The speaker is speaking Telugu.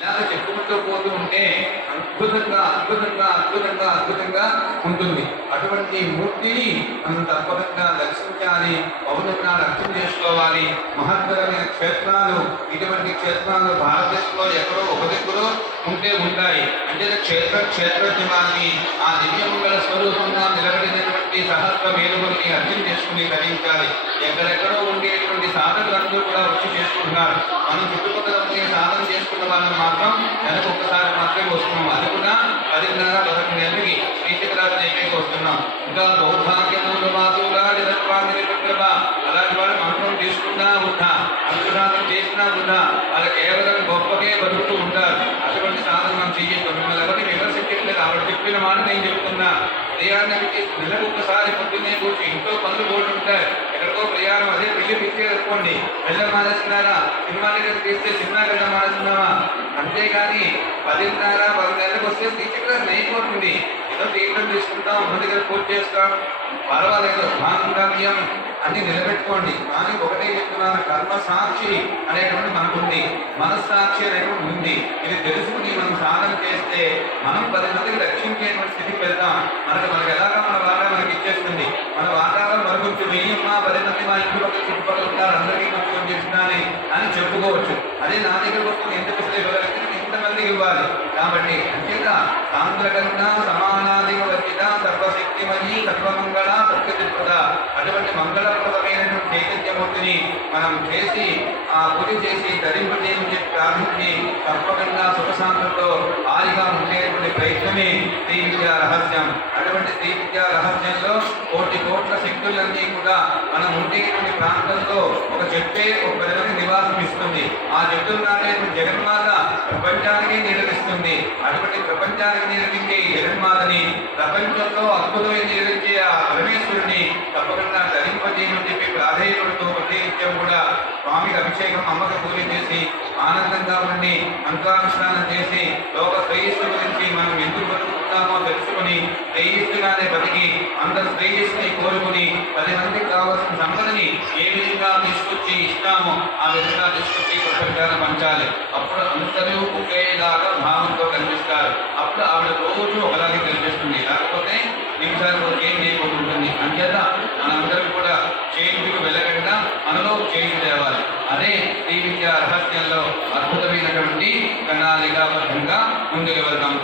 ఇలాగ చెప్పుకుంటూ పోతూ ఉంటే అద్భుతంగా అద్భుతంగా అద్భుతంగా అద్భుతంగా ఉంటుంది. అటువంటి మూర్తిని మనం తప్పకుండా దర్శించాలి పౌరంగా అర్థం చేసుకోవాలి. మహత్తరమైన క్షేత్రాలు ఇటువంటి క్షేత్రాలు భారతదేశంలో ఎక్కడో ఒక దగ్గర ఉంటే ఉంటాయి. అంటే క్షేత్ర క్షేత్రజ్ఞాన్ని ఆ దివ్యమంగళ స్వరూపంగా నిలబడినటువంటి సహస్ర వేలుగుని అర్థం చేసుకుని ధరించాలి. ఎక్కడెక్కడో ఉండేటువంటి సాధకులందరూ కూడా వచ్చి చేసుకుంటున్నారు. మనం చుట్టుపక్కల ఉండే సాధన చేసుకున్న వాళ్ళని మాత్రం నెలకు ఒక్కసారి మాత్రమే వస్తున్నాం అది కూడా పదిన్నర పదకొండు నెలలకి శ్రీచక్రాలు దగ్గరికి వస్తున్నాం ఇంకా దౌర్భాగ్యములు మాతులాడి తత్వాన్ని అలాంటి వాళ్ళు మంత్రం తీసుకున్నా వృధా. అనుగ్రహం చేసినా వృధా. వాళ్ళు కేవలం గొప్పకే బతుకుతూ ఉంటారు. అటువంటి సాధన మనం చెయ్యొచ్చు మిమ్మల్ని ఎవరిని విమర్శించట్లేదు. ఆవిడ చెప్పిన మాట నేను చెప్తున్నా. ప్రయాణానికి నెలకు ఒక్కసారి పొద్దున్నే కూర్చు ఇంట్లో పనులు కూడా ఉంటాయి ఎక్కడికో ప్రయాణం అదే వెళ్ళ మానేస్తున్నారా సినిమా దగ్గర తీస్తే సినిమా వెళ్ళ మానేస్తున్నావా అంతేగాని పదిన్నర పదిన్నరకు వస్తే టీచర్ అయిపోతుంది ఏదో తీర్థం తీసుకుంటాం మన దగ్గర పూజ చేస్తాం. పర్వాలేదు మాంగమ్యం అన్ని నిలబెట్టుకోండి. కానీ ఒకటే చెప్తున్నాను కర్మ సాక్షి అనేటువంటి మనకుంది. మనస్సాక్షి అనేటువంటి ఉంది. ఇది తెలుసుకుని మనం సాధన చేస్తే మనం పది అదే నా దగ్గర వస్తువు ఎంత అసలు ఇవ్వగలిగితే ఇంతమందికి ఇవ్వాలి. కాబట్టి అంతేత సాంద్రకన్నా సమానాధిక వర్జిత సర్వశక్తిమయి సర్వమంగళ సత్యతిప్రద అటువంటి మంగళప్రదమైనటువంటి చైతన్యమూర్తిని మనం చేసి ఆ పూజ చేసి ధరింపజేయించి ప్రార్థించి తప్పకుండా సుఖశాంతంతో హాయిగా ఉండేటువంటి ప్రయత్నమే శ్రీ విద్యా రహస్యం. అటువంటి శ్రీ విద్యా రహస్యంలో కోటి కోట్ల శక్తులన్నీ కూడా మనం ఉండేటువంటి ప్రాంతంలో ఒక చెట్టే ఒక ప్రజలకు నివాసం ఇస్తుంది. ఆ చెట్టు నాటేటువంటి జగన్మాత ప్రపంచానికి నిర్మిస్తుంది అటువంటి ప్రపంచానికి నిర్మించే ఈ జగన్మాతని ప్రపంచంలో అద్భుతమైన నిర్మించే ఆ పరమేశ్వరుని తప్పకుండా ధరింపజేయమని చెప్పి ప్రాధేయపడుతూ నిత్యం కూడా స్వామికి అభిషేకం అమ్మక పూజ చేసి ఆనందంగా ఉండి అంకానుష్ఠానం చేసి లోక శ్రేయస్సు గురించి మనం ఎందుకు బతుకుతామో తెలుసుకుని శ్రేయస్సుగానే బతికి అందరు శ్రేయస్సుని కోరుకుని పది మందికి కావాల్సిన సంపదని ఏ విధంగా తీసుకొచ్చి ఇస్తామో ఆ విధంగా తీసుకొచ్చి ప్రపంచాన్ని పంచాలి. అప్పుడు అందరూ ఒకేలాగా భావంతో కనిపిస్తారు అప్పుడు ఆవిడ రోజు ఒకలాగే కనిపిస్తుంది లేకపోతే నిమిషాలు ఏం చేయకుండా అంచేత మనందరం కూడా చేంజ్కి వెళ్ళకుండా మనలో చేంజ్ తేవాలి అదే శ్రీ విద్య అర్హత్యంలో అద్భుతమైనటువంటి ప్రణాళికాబద్ధంగా ముందుకు వెళ్దాం.